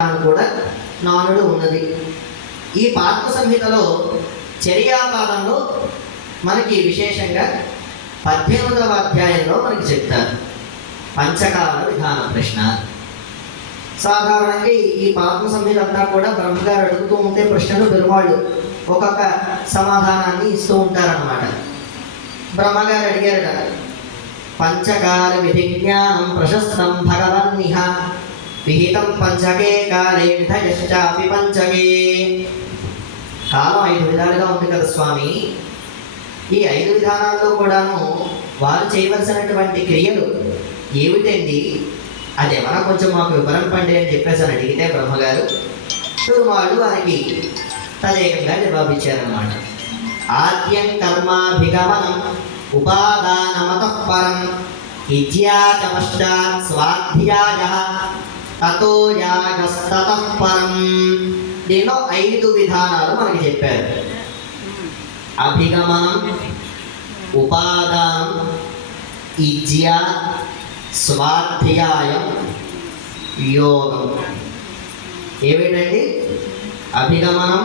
కూడా నానుడు ఉన్నది. ఈ పాఠ సంహితలో చర్యాపాదంలో మనకి విశేషంగా 18వ అధ్యాయంలో మనకి చెప్తారు పంచకాల విధాన ప్రశ్న. సాధారణంగా ఈ పాఠ సంహిత అంతా కూడా బ్రహ్మగారు అడుగుతూ ఉంటే ప్రశ్నలు పెరుమాళ్ళు ఒక్కొక్క సమాధానాన్ని ఇస్తూ ఉంటారన్నమాట. బ్రహ్మగారు అడిగారట, పంచకాల విధి జ్ఞానం ప్రశస్తం భగవన్నిహ విహితం పంచకే కాలే విధయశ్చాపి పంచకే. కాలం 5 విధాలుగా ఉంది కదా స్వామి. ఈ 5 విధానాల్లో కూడాను వారు చేయవలసినటువంటి క్రియలు ఏమిటండి, అదేమన్నా కొంచెం మాకు వివరింపండి అని చెప్పేసి అని అడిగితే బ్రహ్మగారు వాళ్ళు వారికి తదేకంగా జవాబిచ్చారన్నమాట. ఆద్యం కర్మాభిగమనం ఉపాదానమతఃపరం ఇజ్యాచమశ్చాత్ స్వాధ్యాయః తతో యాగస్తతః పరం. దీనిలో 5 విధానాలు మనకి చెప్పారు. అభిగమనం, ఉపాదానం, ఇజ్య, స్వాధ్యాయం, యోగం. ఏమిటండి అభిగమనం?